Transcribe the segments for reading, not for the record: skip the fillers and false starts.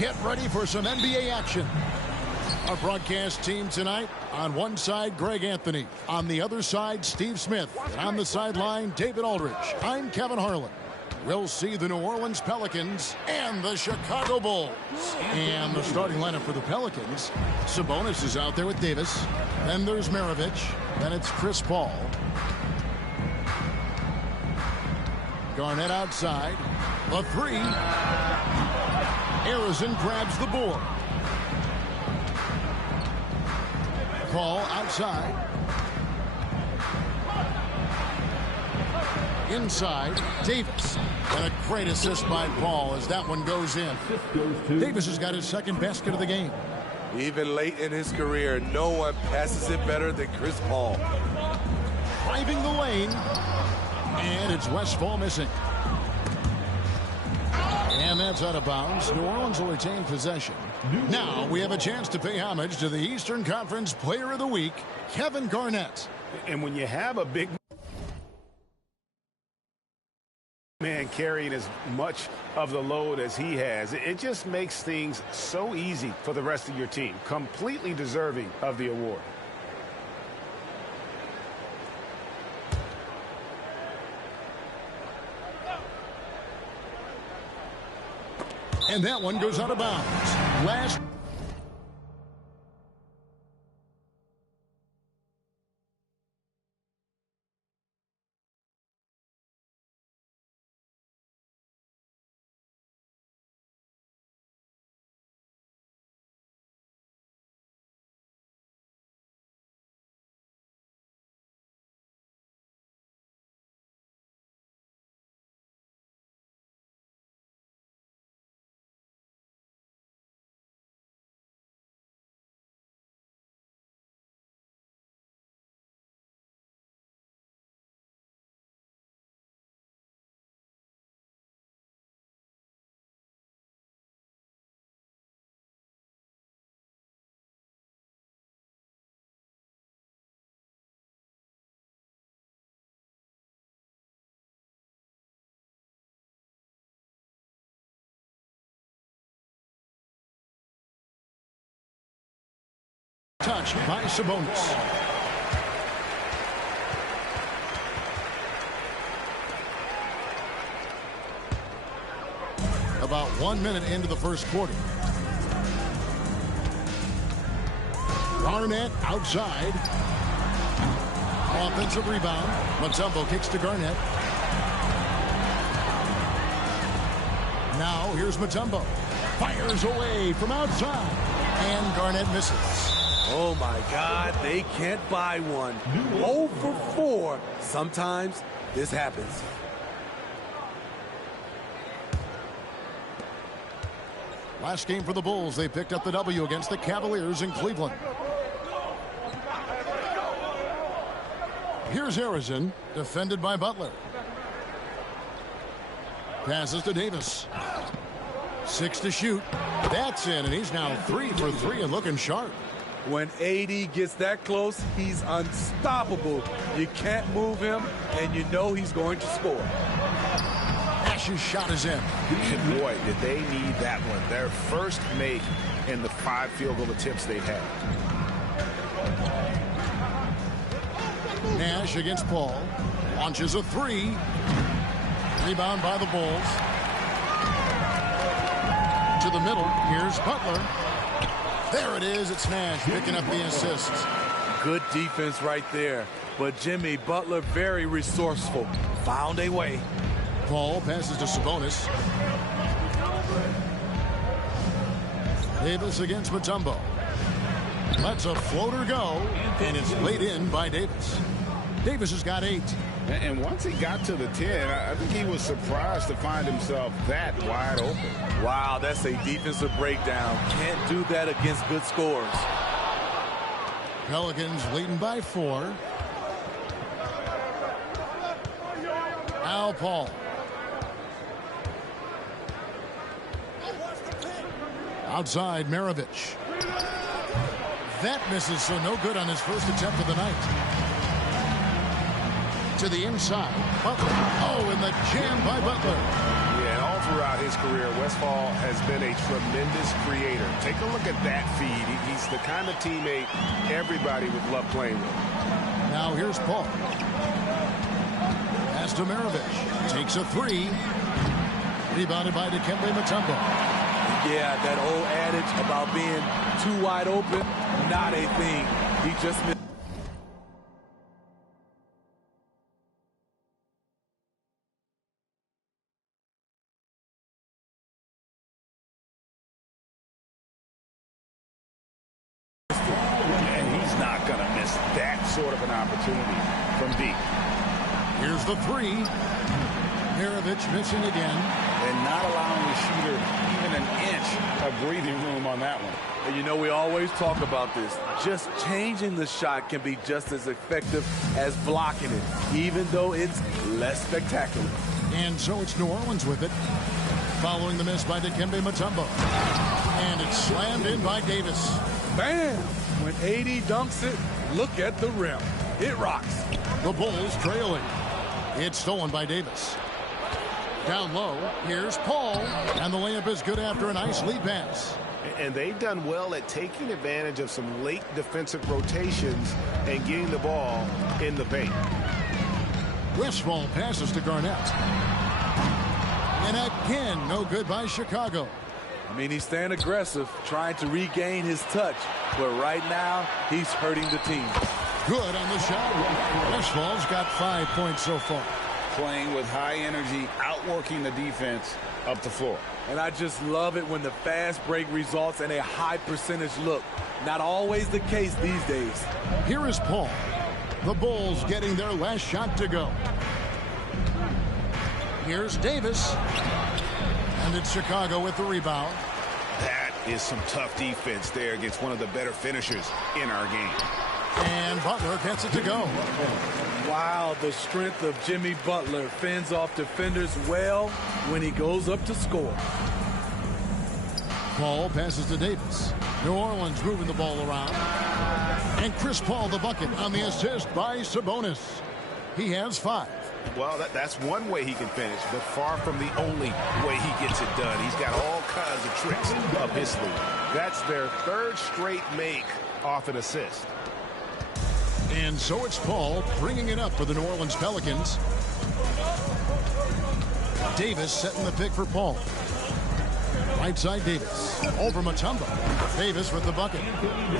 Get ready for some NBA action. Our broadcast team tonight, on one side, Greg Anthony. On the other side, Steve Smith. And on the sideline, David Aldridge. I'm Kevin Harlan. We'll see the New Orleans Pelicans and the Chicago Bulls. And the starting lineup for the Pelicans. Sabonis is out there with Davis. Then there's Maravich. Then it's Chris Paul. Garnett outside. The three. Arizon grabs the board. Paul outside. Inside, Davis. And a great assist by Paul as that one goes in. Davis has got his second basket of the game. Even late in his career, no one passes it better than Chris Paul. Driving the lane. And it's Westfall missing. And that's out of bounds. New Orleans will retain possession. Now we have a chance to pay homage to the Eastern Conference Player of the Week, Kevin Garnett. And when you have a big man carrying as much of the load as he has, it just makes things so easy for the rest of your team. Completely deserving of the award. And that one goes out of bounds. Last. Touch by Sabonis. About 1 minute into the first quarter. Garnett outside. Offensive rebound. Mutombo kicks to Garnett. Now here's Mutombo. Fires away from outside. And Garnett misses. Oh, my God, they can't buy one. 0 for 4. Sometimes this happens. Last game for the Bulls, they picked up the W against the Cavaliers in Cleveland. Here's Arizon, defended by Butler. Passes to Davis. 6 to shoot. That's in, and he's now 3 for 3 and looking sharp. When AD gets that close, he's unstoppable. You can't move him, and you know he's going to score. Nash's shot is in. And boy, did they need that one. Their first make in the 5 field goal attempts they've had. Nash against Paul. Launches a 3. Rebound by the Bulls. To the middle. Here's Butler. There it is. It's Nash picking up the assist. Good defense right there. But Jimmy Butler, very resourceful. Found a way. Paul passes to Sabonis. Davis against Mutombo. Lets a floater go, and it's laid in by Davis. Davis has got 8. And once he got to the 10, I think he was surprised to find himself that wide open. Wow, that's a defensive breakdown. Can't do that against good scores. Pelicans leading by 4. Al Paul. Outside, Maravich. That misses, so no good on his first attempt of the night. To the inside. Butler. Oh, and the jam by Butler. Yeah, throughout his career, Westphal has been a tremendous creator. Take a look at that feed. He's the kind of teammate everybody would love playing with. Now here's Paul. Pass to Maravich. Takes a three. Rebounded by Dikembe Mutombo. Yeah, that old adage about being too wide open, not a thing. He just missed. And he's not going to miss that sort of an opportunity from deep. Here's the three. Maravich missing again. And not allowing the shooter even an inch of breathing room on that one. And you know, we always talk about this. Just changing the shot can be just as effective as blocking it, even though it's less spectacular. And so it's New Orleans with it. Following the miss by Dikembe Mutombo. And it's slammed in by Davis. Bam! When AD dunks it, look at the rim. It rocks. The Bulls trailing. It's stolen by Davis. Down low, here's Paul. And the layup is good after a nice lead pass. And they've done well at taking advantage of some late defensive rotations and getting the ball in the paint. Westphal passes to Garnett. And again, no good by Chicago. I mean, he's staying aggressive, trying to regain his touch. But right now, he's hurting the team. Good on the shot. Westphal's got 5 points so far. Playing with high energy, outworking the defense up the floor. And I just love it when the fast break results in a high percentage look. Not always the case these days. Here is Paul. The Bulls getting their last shot to go. Here's Davis. And it's Chicago with the rebound. That is some tough defense there against one of the better finishers in our game. And Butler gets it to go. Wow, the strength of Jimmy Butler fends off defenders well when he goes up to score. Paul passes to Davis. New Orleans moving the ball around. And Chris Paul the bucket on the assist by Sabonis. He has 5. Well, that's one way he can finish, but far from the only way he gets it done. He's got all kinds of tricks up his sleeve. That's their 3rd straight make off an assist. And so it's Paul bringing it up for the New Orleans Pelicans. Davis setting the pick for Paul. Right side Davis. Over Mutombo. Davis with the bucket.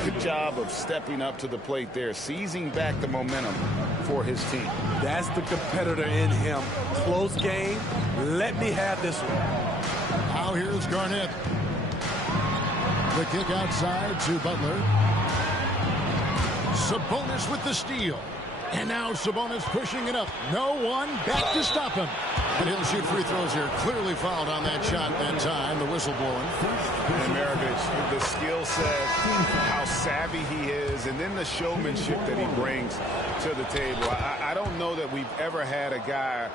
Good job of stepping up to the plate there, seizing back the momentum for his team. That's the competitor in him. Close game. Let me have this one. Now here's Garnett. The kick outside to Butler. Sabonis with the steal. And now Sabonis pushing it up. No one back to stop him. And he'll shoot free throws here. Clearly fouled on that shot that time. The whistle blowing. And Maravich, the skill set, how savvy he is, and then the showmanship that he brings to the table. I don't know that we've ever had a guy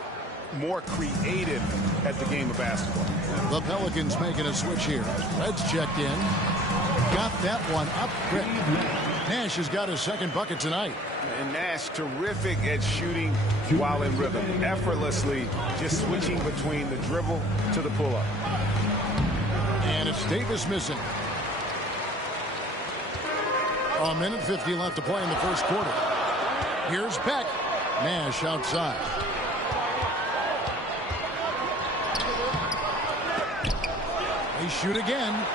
more creative at the game of basketball. The Pelicans making a switch here. Reds checked in. Got that one up quick. Nash has got his 2nd bucket tonight. And Nash terrific at shooting while in rhythm. Effortlessly just switching between the dribble to the pull-up. And it's Davis missing. 1:50 left to play in the first quarter. Here's Beck. Nash outside. They shoot again.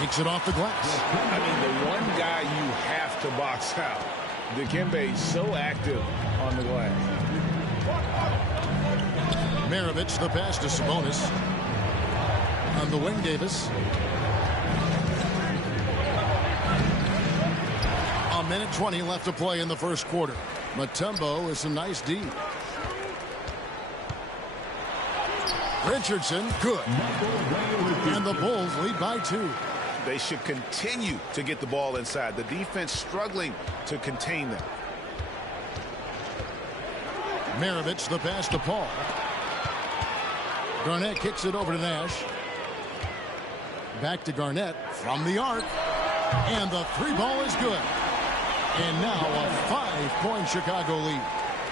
Takes it off the glass. I mean, the one guy you have to box out. Dikembe so active on the glass. Maravich the pass to Sabonis. On the wing, Davis. 1:20 left to play in the first quarter. Mutombo with some nice D. Richardson, good. And the Bulls lead by 2. They should continue to get the ball inside. The defense struggling to contain them. Maravich the pass to Paul. Garnett kicks it over to Nash. Back to Garnett from the arc. And the 3 ball is good. And now a 5-point Chicago lead.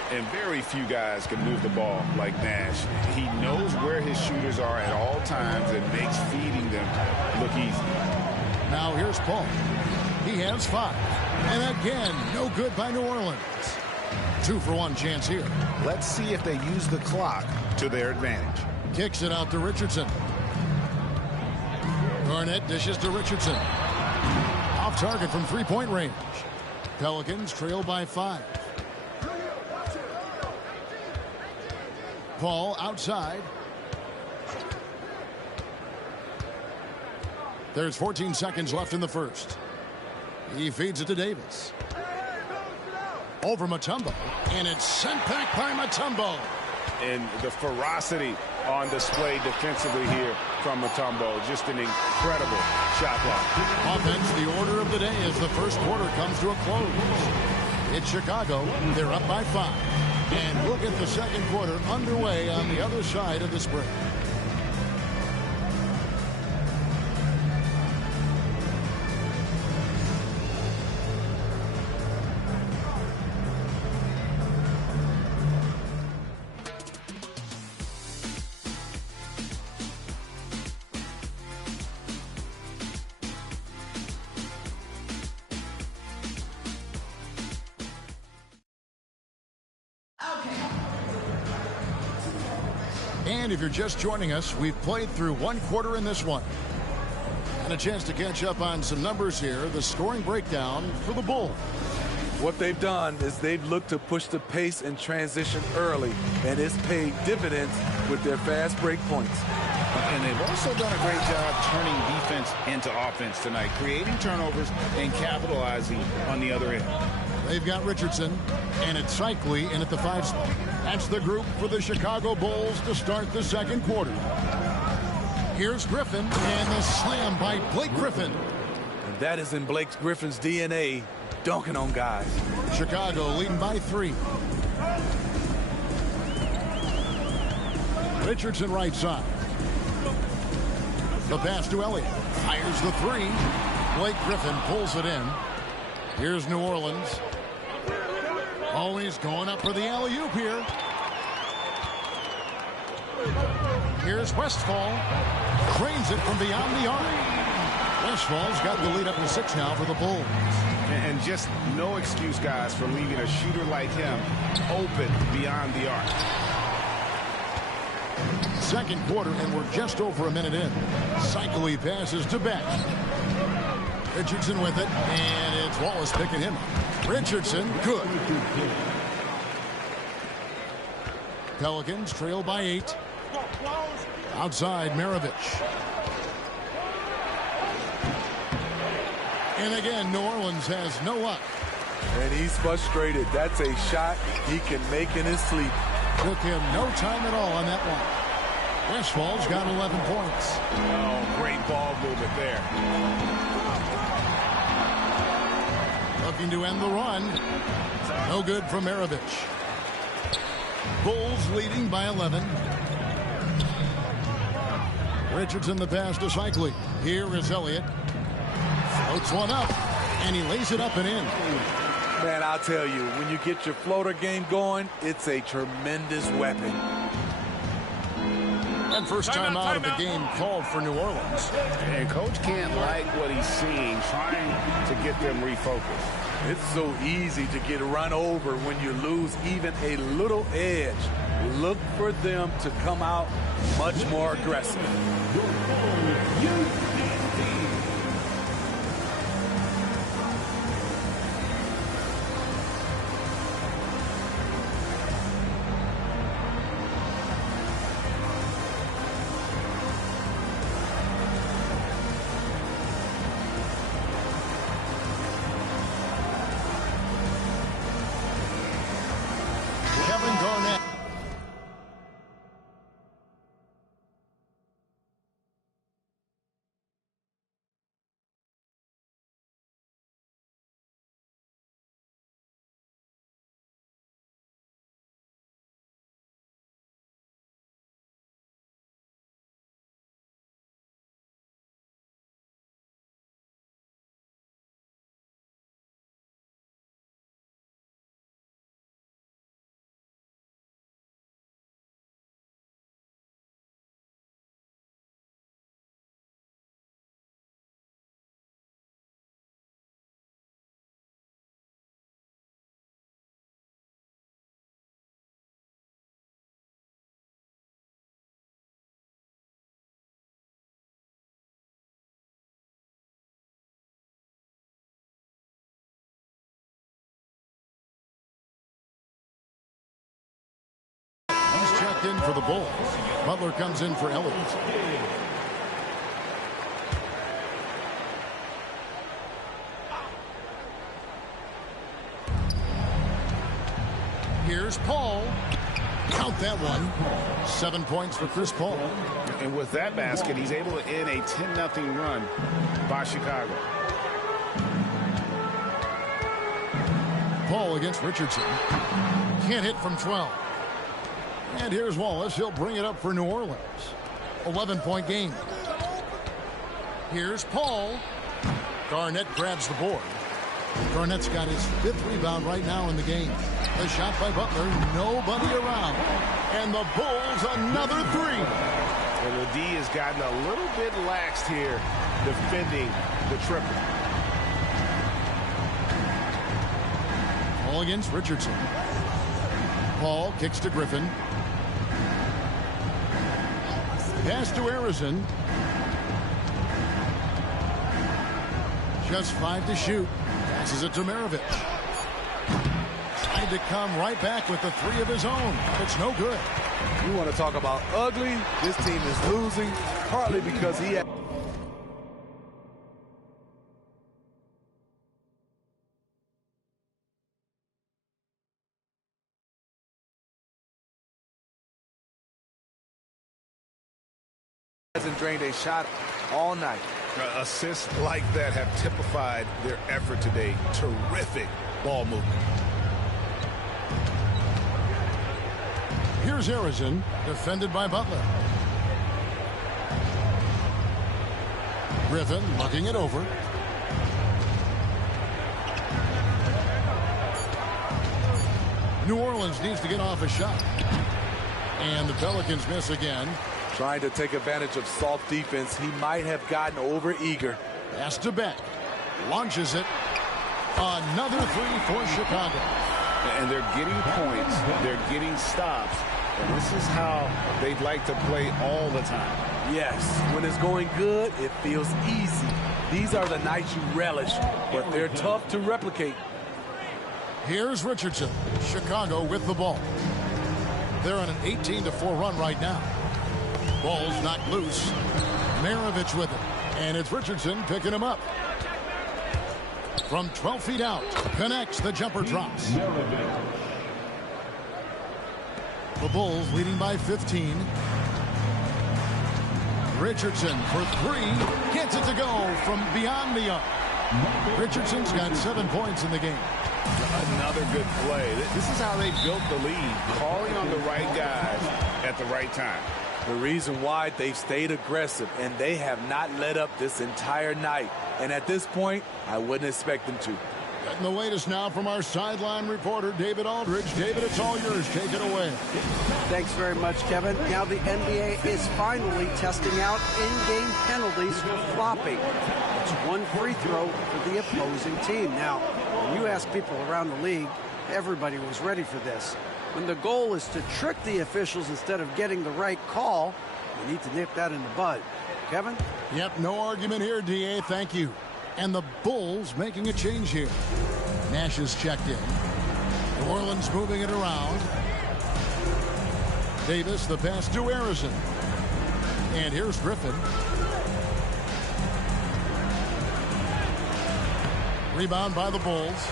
And very few guys can move the ball like Nash. He knows where his shooters are at all times and makes feeding them look easy. Now here's Paul. He has 5. And again, no good by New Orleans. 2-for-1 chance here. Let's see if they use the clock to their advantage. Kicks it out to Richardson. Garnett dishes to Richardson. Off target from three-point range. Pelicans trail by 5. Paul outside. There's 14 seconds left in the first. He feeds it to Davis. Over Mutombo. And it's sent back by Mutombo. And the ferocity on display defensively here from Mutombo. Just an incredible shot block. Offense, the order of the day as the first quarter comes to a close. It's Chicago. They're up by 5. And we'll get the second quarter underway on the other side of this break. And if you're just joining us, we've played through one quarter in this one. And a chance to catch up on some numbers here. The scoring breakdown for the Bulls. What they've done is they've looked to push the pace and transition early, and it's paid dividends with their fast break points. And they've also done a great job turning defense into offense tonight, creating turnovers and capitalizing on the other end. They've got Richardson, and it's Cycli in at the 5 spot. That's the group for the Chicago Bulls to start the second quarter. Here's Griffin, and the slam by Blake Griffin. And that is in Blake Griffin's DNA, dunking on guys. Chicago leading by 3. Richardson right side. The pass to Elliott. Fires the 3. Blake Griffin pulls it in. Here's New Orleans. Always going up for the alley-oop here. Here's Westphal. Cranes it from beyond the arc. Westphal's got the lead up to 6 now for the Bulls. And just no excuse, guys, for leaving a shooter like him open beyond the arc. Second quarter, and we're just over a minute in. Cycli passes to Beck. Richardson with it, and it's Wallace picking him up. Richardson, good. Pelicans trail by 8. Outside, Maravich. And again, New Orleans has no luck. And he's frustrated. That's a shot he can make in his sleep. Took him no time at all on that one. Westphal's got 11 points. Oh, great ball movement there. Looking to end the run. No good from Maravich. Bulls leading by 11. Richardson the pass to Cycli. Here is Elliott. Floats one up, and he lays it up and in. Man, I'll tell you, when you get your floater game going, it's a tremendous weapon. And first time out of the game called for New Orleans. And coach can't like what he's seeing, trying to get them refocused. It's so easy to get run over when you lose even a little edge. Look for them to come out much more aggressive. in for the Bulls. Butler comes in for Elliott. Here's Paul. Count that one. 7 points for Chris Paul. And with that basket, he's able to end a 10-0 run by Chicago. Paul against Richardson. Can't hit from 12. And here's Wallace. He'll bring it up for New Orleans. 11-point game. Here's Paul. Garnett grabs the board. Garnett's got his 5th rebound right now in the game. The shot by Butler. Nobody around. And the Bulls another 3. And the D has gotten a little bit laxed here defending the triple. Paul against Richardson. Paul kicks to Griffin. Pass to Arizon. Just 5 to shoot. Passes it to Maravich. Tried to come right back with the 3 of his own. It's no good. You want to talk about ugly? This team is losing partly because he had hasn't drained a shot all night. Assists like that have typified their effort today. Terrific ball movement. Here's Arizon, defended by Butler. Griffin looking it over. New Orleans needs to get off a shot. And the Pelicans miss again. Trying to take advantage of soft defense. He might have gotten over eager. Pass to Beck. Launches it. Another 3 for Chicago. And they're getting points. They're getting stops. And this is how they'd like to play all the time. Yes, when it's going good, it feels easy. These are the nights you relish, but they're tough to replicate. Here's Richardson. Chicago with the ball. They're on an 18-4 run right now. Ball's knocked loose. Maravich with it. And it's Richardson picking him up. From 12 feet out. Connects. The jumper drops. The Bulls leading by 15. Richardson for 3. Gets it to go from beyond the arc. Richardson's got 7 points in the game. Another good play. This is how they built the lead. Calling on the right guys at the right time. The reason why they've stayed aggressive, and they have not let up this entire night. And at this point, I wouldn't expect them to. Getting the latest now from our sideline reporter, David Aldridge. David, it's all yours. Take it away. Thanks very much, Kevin. Now the NBA is finally testing out in-game penalties for flopping. It's 1 free throw for the opposing team. Now, when you ask people around the league, everybody was ready for this. When the goal is to trick the officials instead of getting the right call, you need to nip that in the bud. Kevin? Yep, no argument here, D.A. Thank you. And the Bulls making a change here. Nash is checked in. New Orleans moving it around. Davis, the pass to Arizon. And here's Griffin. Rebound by the Bulls.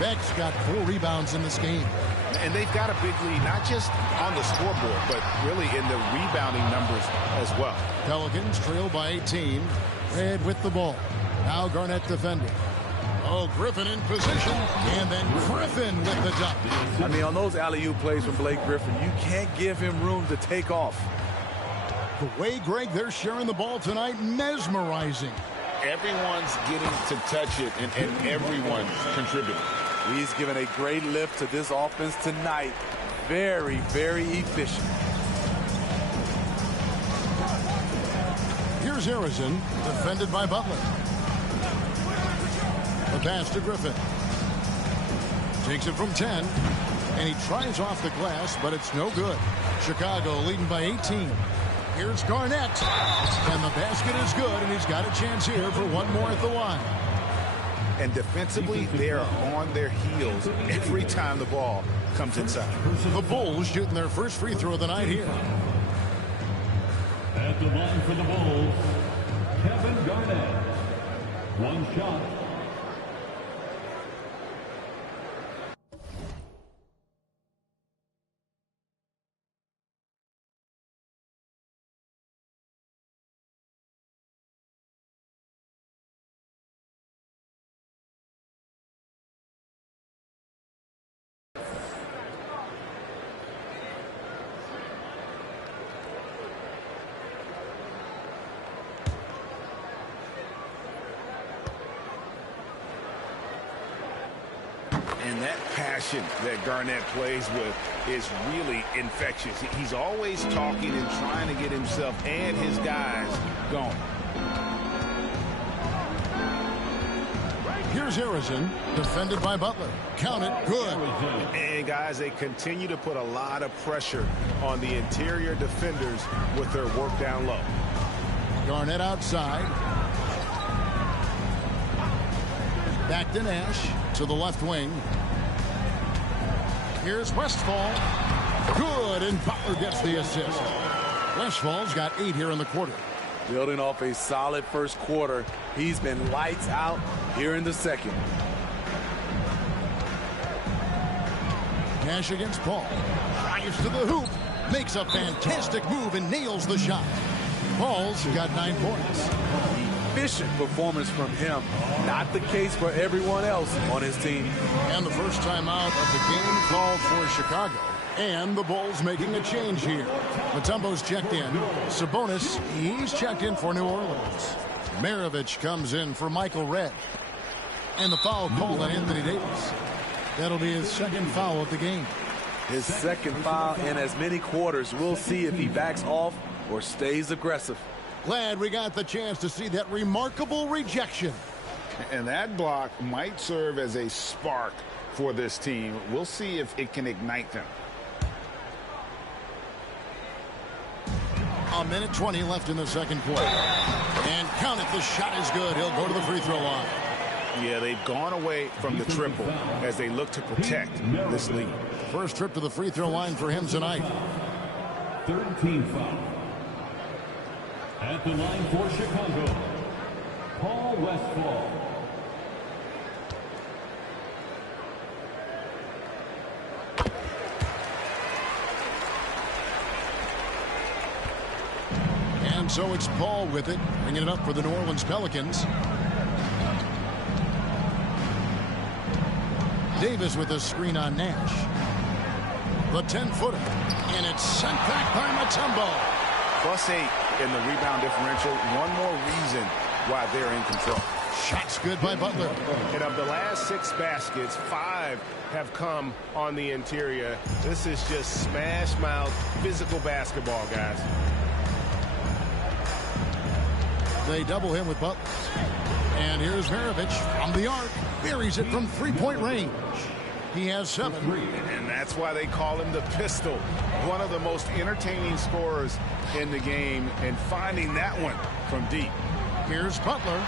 Beck's got 4 rebounds in this game. And they've got a big lead, not just on the scoreboard, but really in the rebounding numbers as well. Pelicans trail by 18. Red with the ball. Now Garnett defending. Oh, Griffin in position. And then Griffin with the dunk. I mean, on those alley-oop plays from Blake Griffin, you can't give him room to take off. The way, Greg, they're sharing the ball tonight, mesmerizing. Everyone's getting to touch it, and everyone's contributing. He's given a great lift to this offense tonight. Very, very efficient. Here's Arizon, defended by Butler. The pass to Griffin. Takes it from 10, and he tries off the glass, but it's no good. Chicago leading by 18. Here's Garnett, and the basket is good, and he's got a chance here for one more at the line. And defensively, they are on their heels every time the ball comes inside. The Bulls shooting their first free throw of the night here. At the line for the Bulls, Kevin Garnett. One shot. And that passion that Garnett plays with is really infectious. He's always talking and trying to get himself and his guys going. Here's Harrison, defended by Butler. Count it, good. And guys, they continue to put a lot of pressure on the interior defenders with their work down low. Garnett outside. Back to Nash, to the left wing. Here's Westphal. Good, and Butler gets the assist. Westphal's got 8 here in the quarter. Building off a solid first quarter, he's been lights out here in the second. Nash against Paul. Drives to the hoop. Makes a fantastic move and nails the shot. Paul's got 9 points. Efficient performance from him. Not the case for everyone else on his team. And the first time out of the game called for Chicago. And the Bulls making a change here. Mutombo's checked in. Sabonis, he's checked in for New Orleans. Maravich comes in for Michael Redd. And the foul called on Anthony Davis. That'll be his second foul of the game. His second foul in as many quarters. We'll see if he backs off or stays aggressive. Glad we got the chance to see that remarkable rejection. And that block might serve as a spark for this team. We'll see if it can ignite them. A minute 20 left in the second quarter. And count it, the shot is good. He'll go to the free throw line. Yeah, they've gone away from the triple as they look to protect this lead. First trip to the free throw line for him tonight. 13 foul. At the line for Chicago, Paul Westphal. And so it's Paul with it, bringing it up for the New Orleans Pelicans. Davis with a screen on Nash. The 10-footer, and it's sent back by Mutombo. +8 in the rebound differential. One more reason why they're in control. Shots good by Butler. And of the last 6 baskets, 5 have come on the interior. This is just smash mouth physical basketball, guys. They double him with Butler. And here's Maravich from the arc. Buries it from 3-point range. He has 7. And that's why they call him the pistol. One of the most entertaining scorers in the game, and finding that one from deep. Here's Butler.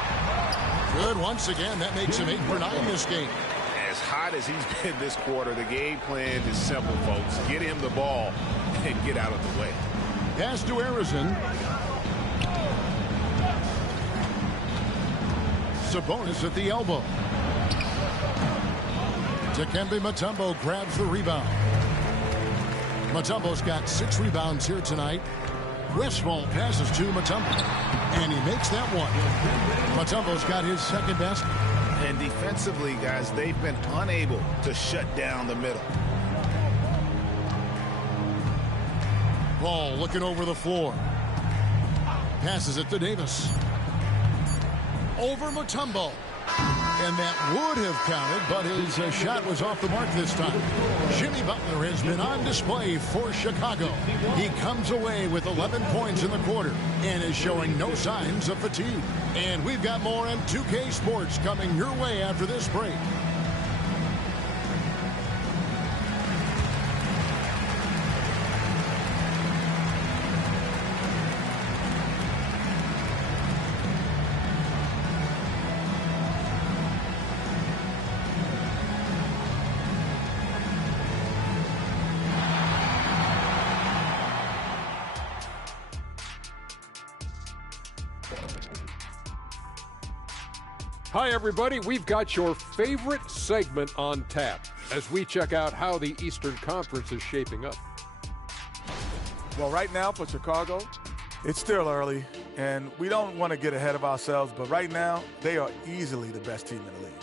Good once again. That makes him 8 for 9 this game. As hot as he's been this quarter, the game plan is simple, folks. Get him the ball and get out of the way. Pass to Harrison. Sabonis at the elbow. Dikembe Mutombo grabs the rebound. Mutombo's got 6 rebounds here tonight. Westphal passes to Mutombo, and he makes that one. Mutombo's got his second basket. And defensively, guys, they've been unable to shut down the middle. Ball looking over the floor. Passes it to Davis. Over Mutombo. And that would have counted, but his shot was off the mark this time. Jimmy Butler has been on display for Chicago. He comes away with 11 points in the quarter and is showing no signs of fatigue. And we've got more M2K Sports coming your way after this break. Hi, everybody. We've got your favorite segment on tap as we check out how the Eastern Conference is shaping up. Well, right now for Chicago, it's still early, and we don't want to get ahead of ourselves, but right now, they are easily the best team in the league.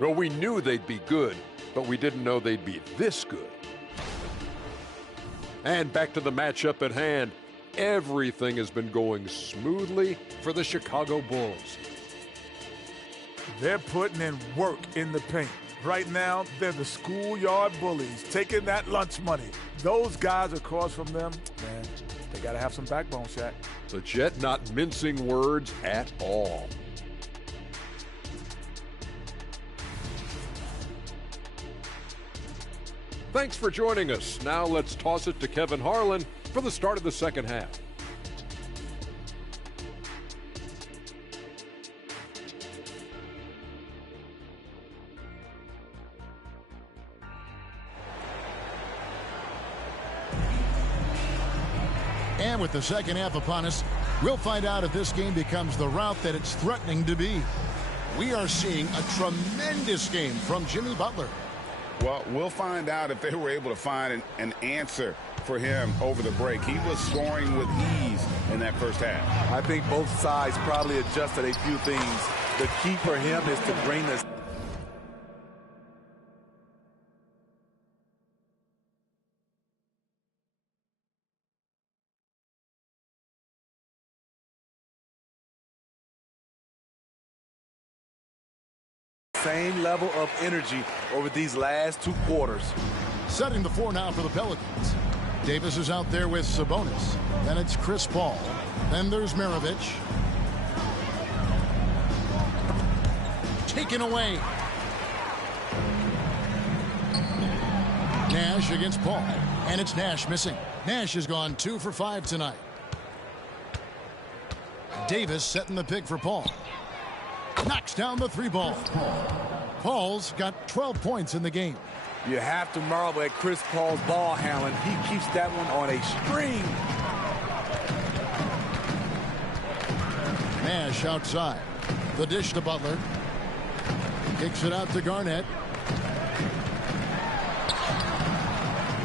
Well, we knew they'd be good, but we didn't know they'd be this good. And back to the matchup at hand. Everything has been going smoothly for the Chicago Bulls. They're putting in work in the paint. Right now, they're the schoolyard bullies, taking that lunch money. Those guys across from them, man, they got to have some backbone, Shaq. The Jet not mincing words at all. Thanks for joining us. Now let's toss it to Kevin Harlan for the start of the second half. And with the second half upon us, we'll find out if this game becomes the route that it's threatening to be. We are seeing a tremendous game from Jimmy Butler. Well, we'll find out if they were able to find an answer for him over the break. He was scoring with ease in that first half. I think both sides probably adjusted a few things. The key for him is to bring this. Same level of energy over these last 2 quarters. Setting the floor now for the Pelicans. Davis is out there with Sabonis. Then it's Chris Paul. Then there's Maravich. Taken away. Nash against Paul. And it's Nash missing. Nash has gone 2 for 5 tonight. Davis setting the pick for Paul. Knocks down the 3-ball. Paul's got 12 points in the game. You have to marvel at Chris Paul's ball handling. He keeps that one on a string. Nash outside. The dish to Butler. Kicks it out to Garnett.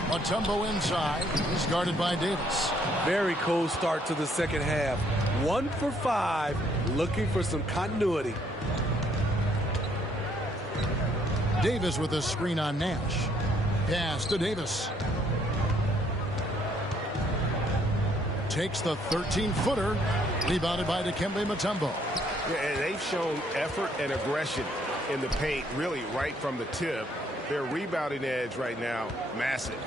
Mutombo inside. He's guarded by Davis. Very cold start to the second half. 1 for 5, looking for some continuity. Davis with a screen on Nash. Pass to Davis. Takes the 13-footer. Rebounded by Dikembe Mutombo. Yeah, and they've shown effort and aggression in the paint, really right from the tip. Their rebounding edge right now, massive.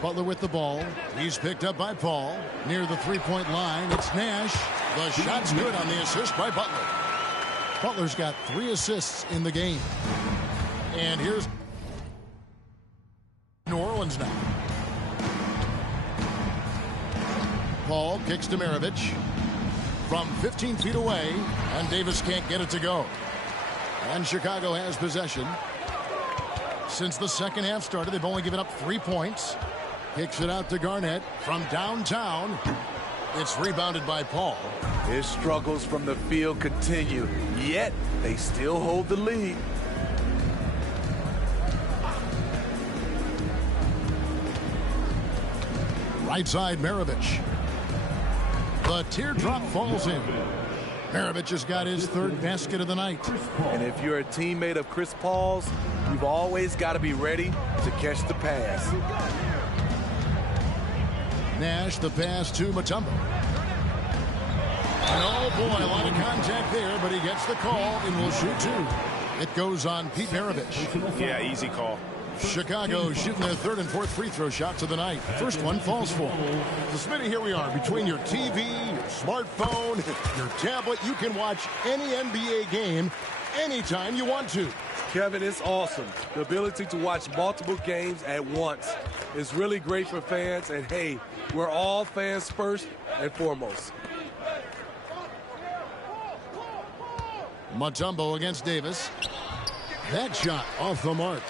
Butler with the ball. He's picked up by Paul. Near the three-point line, it's Nash. The shot's good on the assist by Butler. Butler's got 3 assists in the game. And here's New Orleans now. Paul kicks to Maravich from 15 feet away, and Davis can't get it to go. And Chicago has possession. Since the second half started, they've only given up 3 points. Kicks it out to Garnett from downtown. It's rebounded by Paul. His struggles from the field continue, yet they still hold the lead. Right side, Maravich. The teardrop falls in. Maravich has got his 3rd basket of the night. And if you're a teammate of Chris Paul's, you've always got to be ready to catch the pass. Nash, the pass to Mutombo. And oh boy, a lot of contact there, but he gets the call and will shoot 2. It goes on Pete Maravich. Yeah, easy call. Chicago shooting their 3rd and 4th free throw shots of the night. First one falls for. So Smitty, here we are. Between your TV, your smartphone, your tablet, you can watch any NBA game anytime you want to. Kevin, it's awesome. The ability to watch multiple games at once is really great for fans. And hey, we're all fans first and foremost. Mutombo against Davis. That shot off the mark.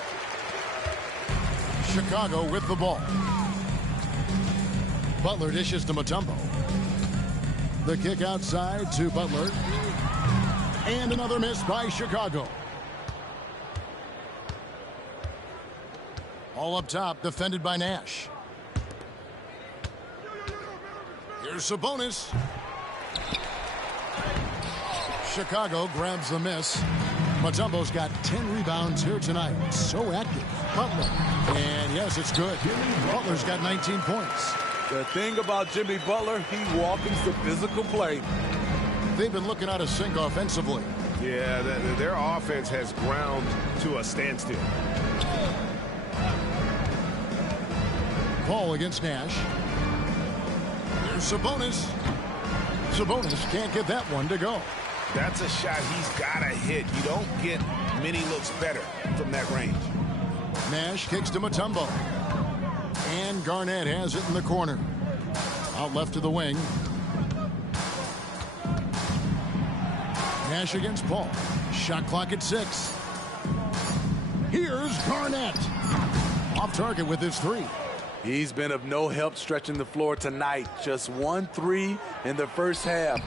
Chicago with the ball. Butler dishes to Mutombo. The kick outside to Butler. And another miss by Chicago. All up top, defended by Nash. Here's Sabonis. Chicago grabs the miss. Mutombo's got 10 rebounds here tonight. So active. Butler. And yes, it's good. Butler's got 19 points. The thing about Jimmy Butler, he welcomes the physical play. They've been looking out of sync offensively. Yeah, their offense has ground to a standstill. Paul against Nash. There's Sabonis. Sabonis can't get that one to go. That's a shot he's got to hit. You don't get many looks better from that range. Nash kicks to Mutombo. And Garnett has it in the corner. Out left to the wing. Nash against Paul. Shot clock at 6. Here's Garnett. Off target with his 3. He's been of no help stretching the floor tonight. Just 1 3 in the first half.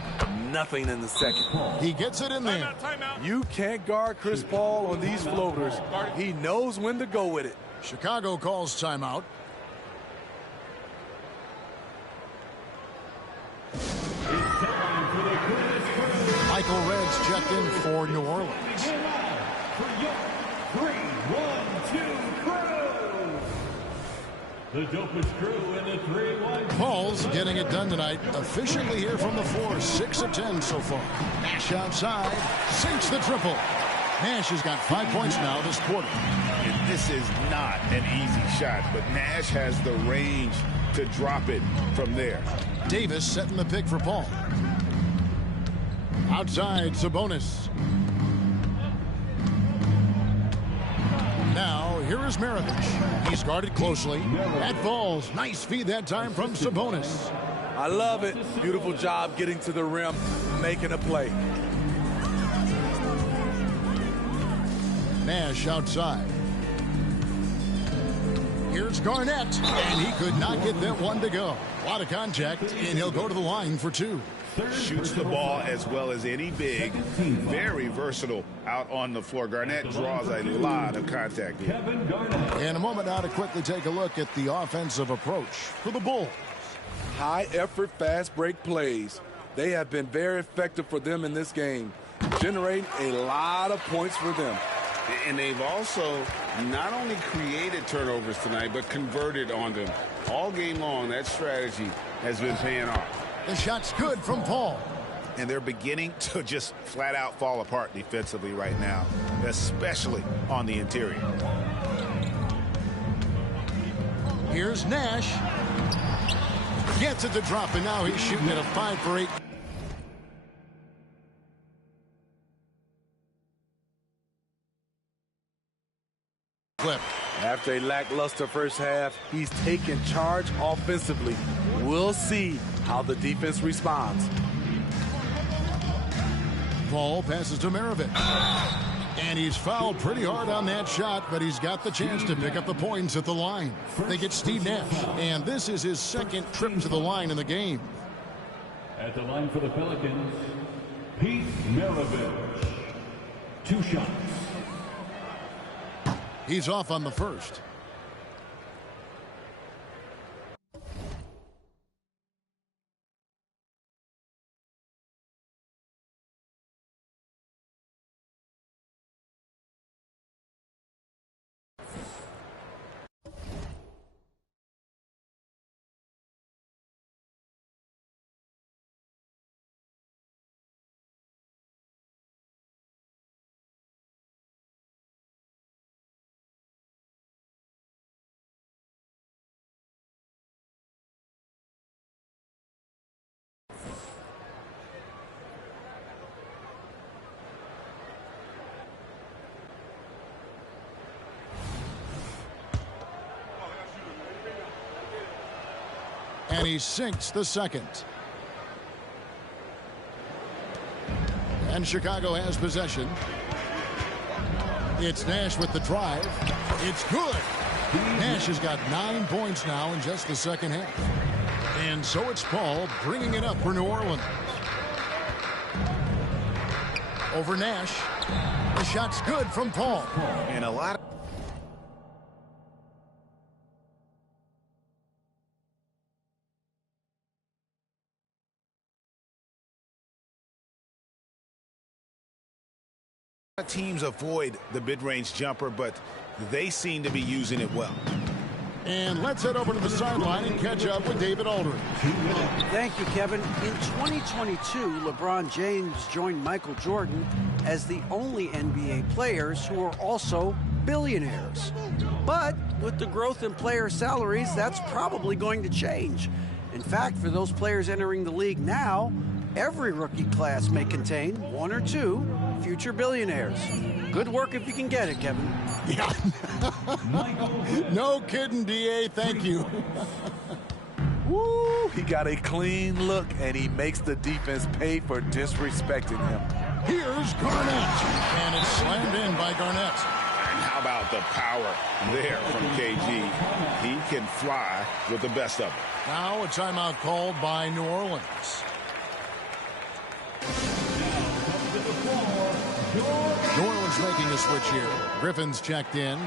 Nothing in the second. He gets it in there. You can't guard Chris Paul on these floaters. He knows when to go with it. Chicago calls timeout. Michael Reds checked in for New Orleans. The dopest crew in the 3-1. Paul's getting it done tonight. Efficiently here from the floor. 6 of 10 so far. Nash outside. Sinks the triple. Nash has got 5 points now this quarter. And this is not an easy shot, but Nash has the range to drop it from there. Davis setting the pick for Paul. Outside, Sabonis. Now, here is Maravich. He's guarded closely. That falls. Nice feed that time from Sabonis. I love it. Beautiful job getting to the rim, making a play. Nash outside. Here's Garnett. And he could not get that one to go. A lot of contact, and he'll go to the line for 2. Shoots the ball as well as any big. Very versatile out on the floor. Garnett draws a lot of contact here. And a moment now to quickly take a look at the offensive approach for the Bulls. High effort, fast break plays. They have been very effective for them in this game, generating a lot of points for them. And they've also not only created turnovers tonight, but converted on them. All game long, that strategy has been paying off. The shot's good from Paul. And they're beginning to just flat out fall apart defensively right now, especially on the interior. Here's Nash. Gets it to drop, and now he's shooting at a 5 for 8. Clip. After a lackluster first half, he's taken charge offensively. We'll see how the defense responds. Paul passes to Maravich. And he's fouled pretty hard on that shot, but he's got the chance to pick up the points at the line. They get Steve Nash, and this is his second trip to the line in the game. At the line for the Pelicans, Pete Maravich. 2 shots. He's off on the first. And he sinks the second. And Chicago has possession. It's Nash with the drive. It's good. Nash has got 9 points now in just the second half. And so it's Paul bringing it up for New Orleans. over Nash. The shot's good from Paul. And a lot of teams avoid the mid-range jumper, but they seem to be using it well. And let's head over to the sideline and catch up with David Aldridge. Thank you, Kevin. In 2022, LeBron James joined Michael Jordan as the only NBA players who are also billionaires. But with the growth in player salaries, that's probably going to change. In fact, for those players entering the league now, every rookie class may contain one or two future billionaires. Good work if you can get it, Kevin. Yeah. No kidding, D.A. Thank you. Woo! He got a clean look, and he makes the defense pay for disrespecting him. Here's Garnett. And it's slammed in by Garnett. And how about the power there from KG? He can fly with the best of them. Now a timeout called by New Orleans. New Orleans making a switch here. Griffin's checked in.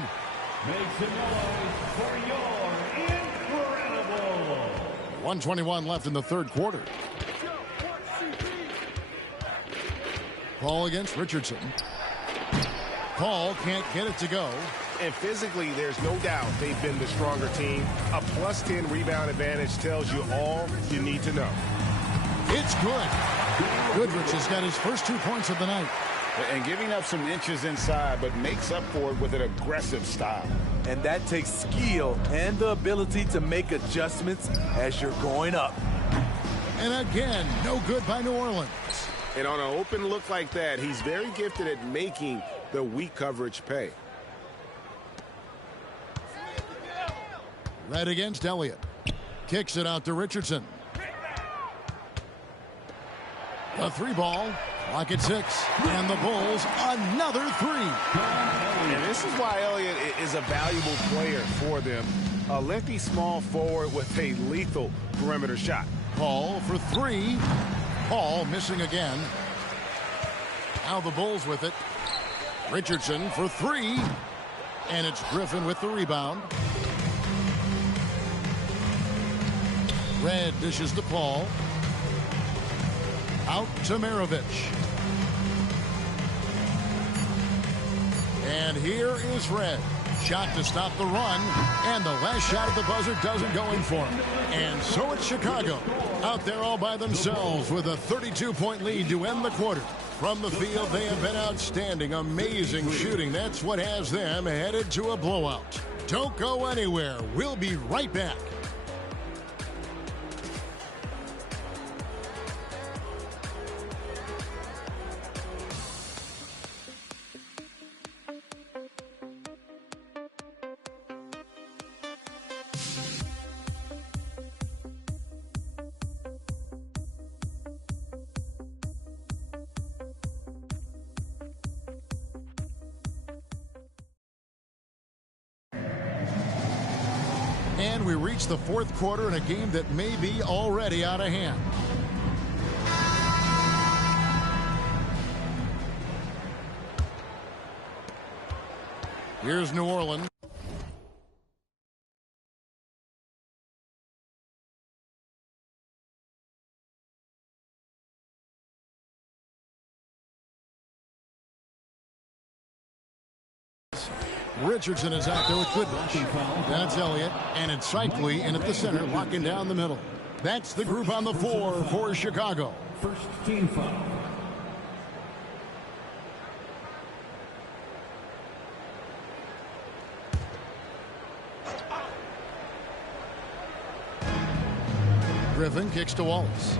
Make some noise for your incredible. 1:21 left in the third quarter. Paul against Richardson. Paul can't get it to go. And physically, there's no doubt they've been the stronger team. A plus 10 rebound advantage tells you all you need to know. It's good. Goodrich has got his first 2 points of the night. And giving up some inches inside, but makes up for it with an aggressive style. And that takes skill and the ability to make adjustments as you're going up. And again, no good by New Orleans. And on an open look like that, he's very gifted at making the weak coverage pay. Red against Elliott. Kicks it out to Richardson. A three ball. Clock at 6. And the Bulls another three. And this is why Elliott is a valuable player for them. A lefty small forward with a lethal perimeter shot. Paul for three. Paul missing again. Now the Bulls with it. Richardson for three. And it's Griffin with the rebound. Red dishes to Paul. Out to Maravich. And here is Red. Shot to stop the run. And the last shot at the buzzer doesn't go in for him. And so it's Chicago. Out there all by themselves with a 32-point lead to end the quarter. From the field, they have been outstanding. Amazing shooting. That's what has them headed to a blowout. Don't go anywhere. We'll be right back. And we reach the fourth quarter in a game that may be already out of hand. Here's New Orleans. Richardson is out there with Goodrich. That's Elliott, and it's Cycli in at the center, locking down the middle. That's the group on the floor for Chicago. First team foul. Griffin kicks to Wallace.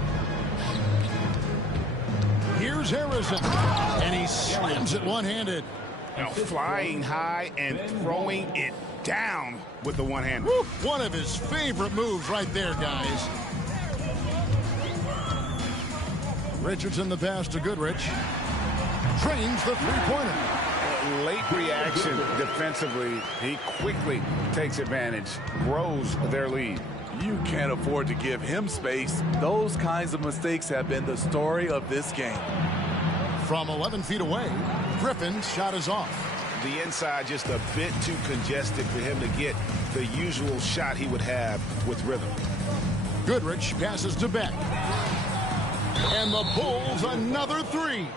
Here's Harrison, and he slams it one-handed. Now flying high and throwing it down with the one-hand. One of his favorite moves right there, guys. Richardson the pass to Goodrich. Trains the three-pointer. Late reaction defensively. He quickly takes advantage, grows their lead. You can't afford to give him space. Those kinds of mistakes have been the story of this game. From 11 feet away, Griffin's shot is off. The inside just a bit too congested for him to get the usual shot he would have with rhythm. Goodrich passes to Beck. And the Bulls another three.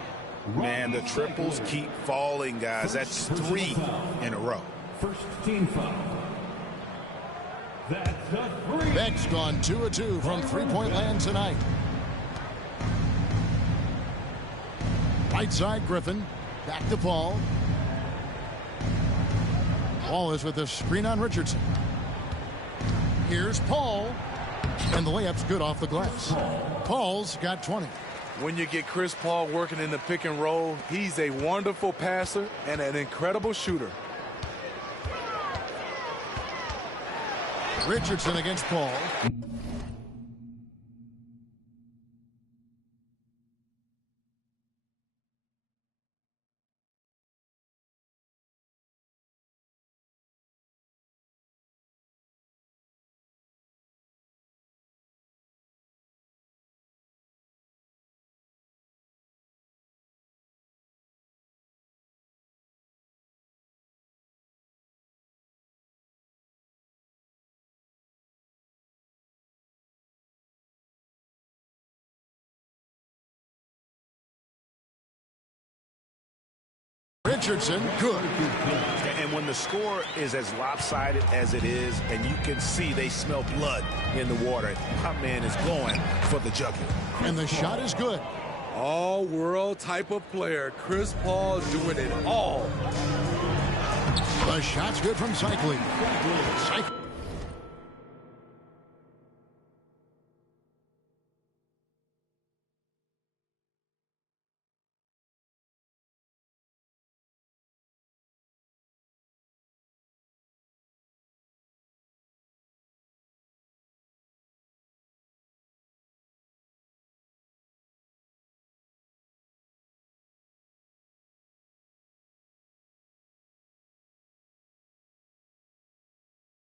Man, the triples keep falling, guys. That's 3 in a row. First team foul. That's a three. Beck's gone 2 of 2 from three-point land tonight. Right side, Griffin. Back to Paul. Paul is with a screen on Richardson. Here's Paul. And the layup's good off the glass. Paul's got 20. When you get Chris Paul working in the pick and roll, he's a wonderful passer and an incredible shooter. Richardson against Paul. Richardson, good. And when the score is as lopsided as it is, and you can see they smell blood in the water, my man is going for the jugular. And the shot is good. All-world type of player. Chris Paul doing it all. The shot's good from Cycling.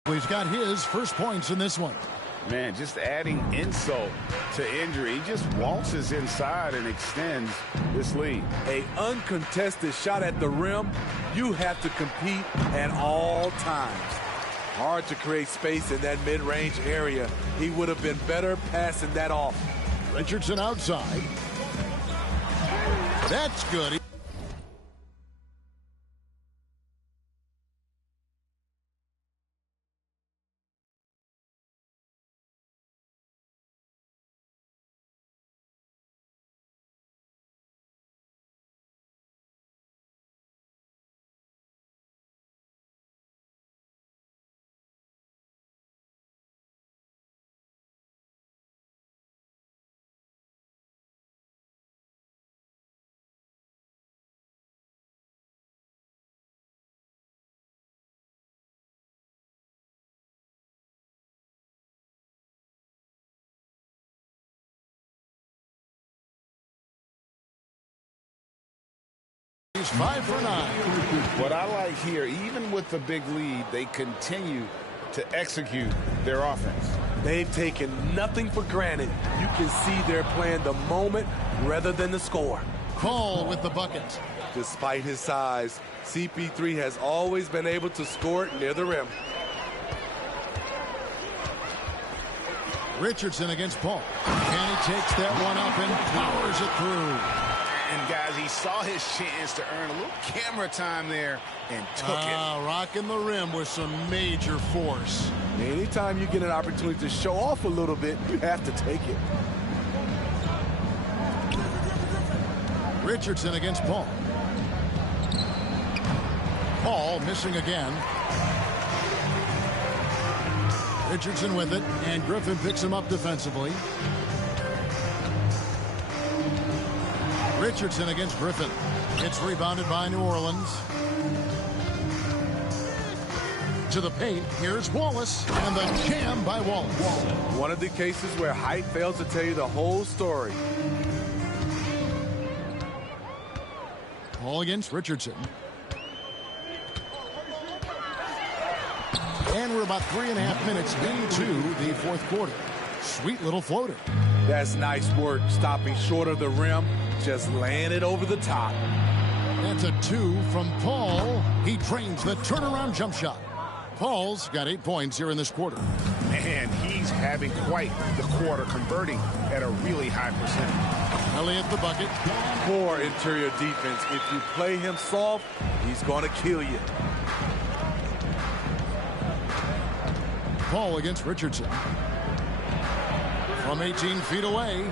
He's got his first points in this one. Man, just adding insult to injury. He just waltzes inside and extends this lead. An uncontested shot at the rim. You have to compete at all times. Hard to create space in that mid-range area. He would have been better passing that off. Richardson outside. That's good. He's 5 for 9. What I like here, even with the big lead, they continue to execute their offense. They've taken nothing for granted. You can see they're playing the moment rather than the score. Paul with the bucket. Despite his size, CP3 has always been able to score it near the rim. Richardson against Paul. And he takes that one up and powers it through. And, guys, he saw his chance to earn a little camera time there and took it. Rocking the rim with some major force. Anytime you get an opportunity to show off a little bit, you have to take it. Richardson against Paul. Paul missing again. Richardson with it, and Griffin picks him up defensively. Richardson against Griffin. It's rebounded by New Orleans. To the paint, here's Wallace, and the jam by Wallace. One of the cases where height fails to tell you the whole story. Paul against Richardson. And we're about 3.5 minutes into the fourth quarter. Sweet little floater. That's nice work, stopping short of the rim. just laying it over the top. That's a 2 from Paul. He drains the turnaround jump shot. Paul's got 8 points here in this quarter. Man, he's having quite the quarter, converting at a really high percentage. Elliott the bucket. Poor interior defense. If you play him soft, he's going to kill you. Paul against Richardson. From 18 feet away.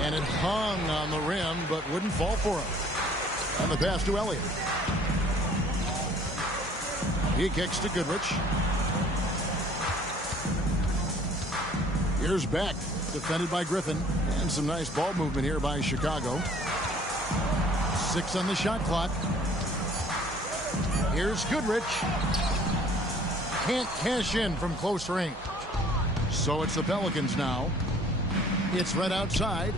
And it hung on the rim, but wouldn't fall for him. And the pass to Elliott. He kicks to Goodrich. Here's Beck, defended by Griffin. And some nice ball movement here by Chicago. 6 on the shot clock. Here's Goodrich. Can't cash in from close range. So it's the Pelicans now. It's right outside.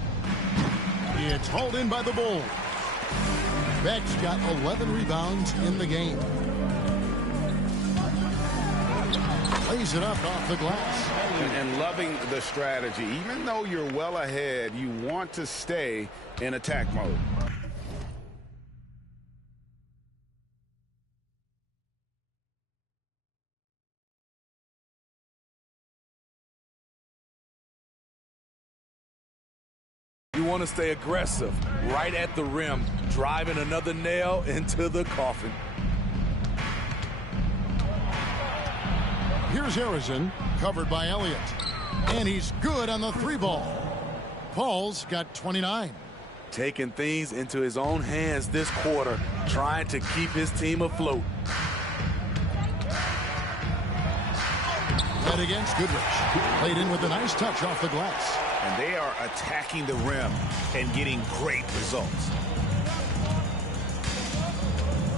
It's hauled in by the Bulls. Beck's got 11 rebounds in the game. Lays it up off the glass. And loving the strategy. Even though you're well ahead, you want to stay in attack mode. You want to stay aggressive, right at the rim, driving another nail into the coffin. Here's Harrison, covered by Elliott. And he's good on the 3-ball. Paul's got 29. Taking things into his own hands this quarter, trying to keep his team afloat. Head against Goodrich. Played in with a nice touch off the glass. And they are attacking the rim and getting great results.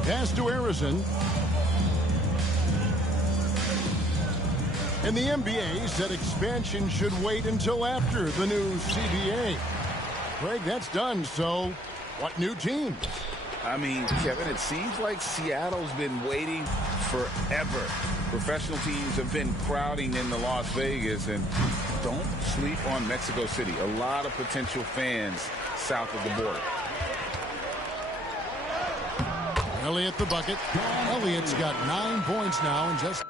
Pass to Harrison. And the NBA said expansion should wait until after the new CBA. Greg, that's done, so what new teams? I mean, Kevin, it seems like Seattle's been waiting forever. Professional teams have been crowding into Las Vegas, and don't sleep on Mexico City. A lot of potential fans south of the border. Elliott the bucket. Elliott's got 9 points now and just...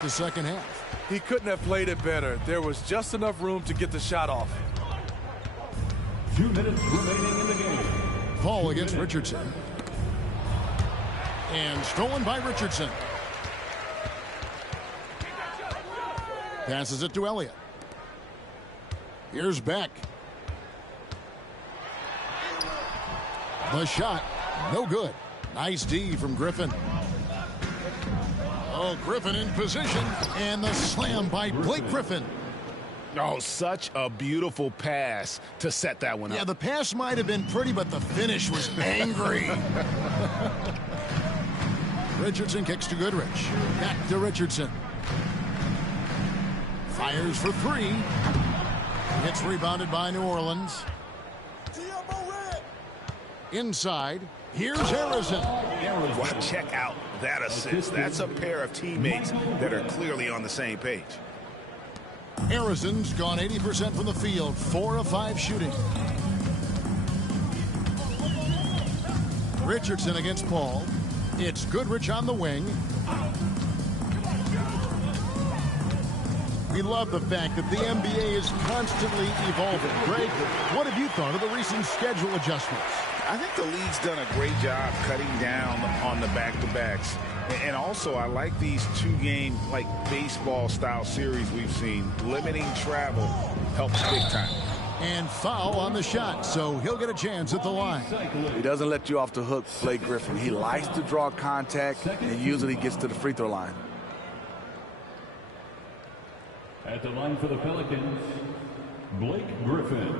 the second half. He couldn't have played it better. There was just enough room to get the shot off. 2 minutes remaining in the game. Paul against Richardson. And stolen by Richardson. Passes it to Elliott. Here's Beck. The shot, no good. Nice D from Griffin. Oh, Griffin in position, and the slam by Blake Griffin. Oh, such a beautiful pass to set that one up. Yeah, the pass might have been pretty, but the finish was angry. Richardson kicks to Goodrich. Back to Richardson. Fires for 3. Gets rebounded by New Orleans. Inside. Here's Harrison. Well, check out that assist. That's a pair of teammates that are clearly on the same page. Harrison's gone 80% from the field, 4 of 5 shooting. Richardson against Paul. It's Goodrich on the wing. We love the fact that the NBA is constantly evolving. Greg, what have you thought of the recent schedule adjustments? I think the league's done a great job cutting down on the back-to-backs. And also, I like these 2-game, like, baseball-style series we've seen. Limiting travel helps big time. And foul on the shot, so he'll get a chance at the line. He doesn't let you off the hook, Blake Griffin. He likes to draw contact and usually gets to the free throw line. At the line for the Pelicans, Blake Griffin.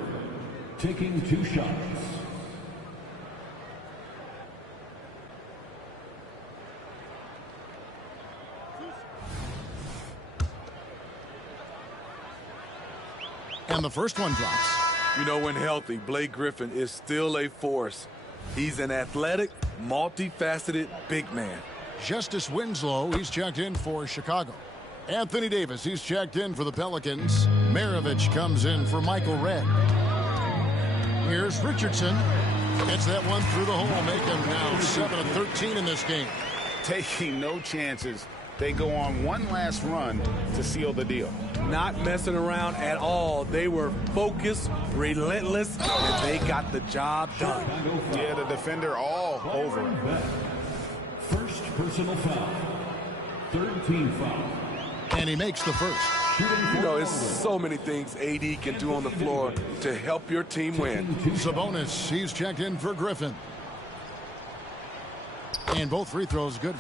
taking 2 shots. And the first one drops. You know, when healthy, Blake Griffin is still a force. He's an athletic, multifaceted big man. Justice Winslow, he's checked in for Chicago. Anthony Davis, he's checked in for the Pelicans. Maravich comes in for Michael Redd. Here's Richardson. Gets that one through the hole, making now 7 of 13 in this game. Taking no chances. They go on one last run to seal the deal. Not messing around at all. They were focused, relentless, and they got the job done. Yeah, the defender all over. First personal foul. 3rd team foul. And he makes the first. You know, it's so many things AD can do on the floor to help your team win. Sabonis, he's checked in for Griffin. And both free throws good.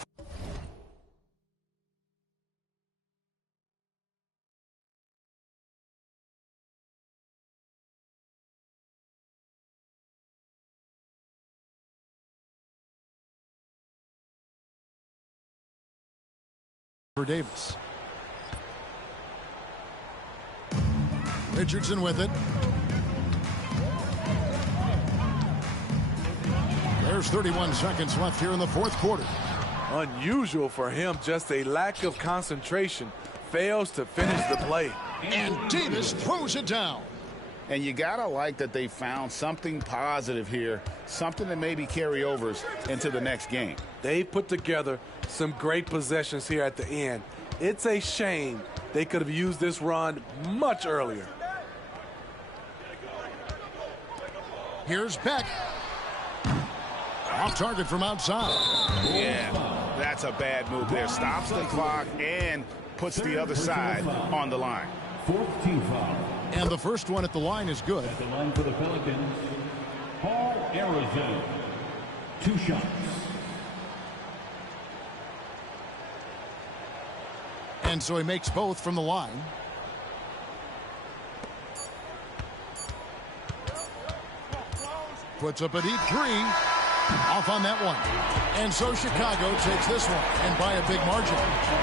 For Davis. Richardson with it. There's 31 seconds left here in the 4th quarter. Unusual for him, just a lack of concentration. Fails to finish the play. And Davis throws it down. And you gotta like that they found something positive here, something that maybe carry overs into the next game. They put together some great possessions here at the end. It's a shame they could have used this run much earlier. Here's Beck. Off target from outside. Yeah, that's a bad move there. Stops the clock and puts the other side on the line. 4th team foul. And the first one at the line is good. At the line for the Pelicans, Paul Arizona. 2 shots. And so he makes both from the line. Puts up a deep 3. Off on that one. And so Chicago takes this one, and by a big margin.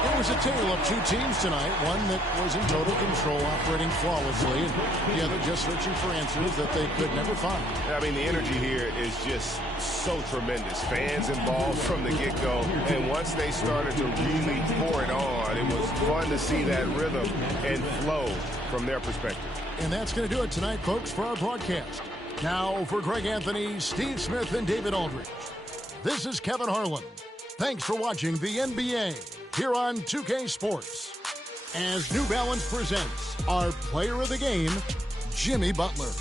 It was a tale of 2 teams tonight, one that was in total control, operating flawlessly, and the other just searching for answers that they could never find. I mean, the energy here is just so tremendous. Fans involved from the get-go, and once they started to really pour it on, it was fun to see that rhythm and flow from their perspective. And that's going to do it tonight, folks, for our broadcast. Now for Greg Anthony, Steve Smith, and David Aldridge. This is Kevin Harlan. Thanks for watching the NBA here on 2K Sports. As New Balance presents our player of the game, Jimmy Butler.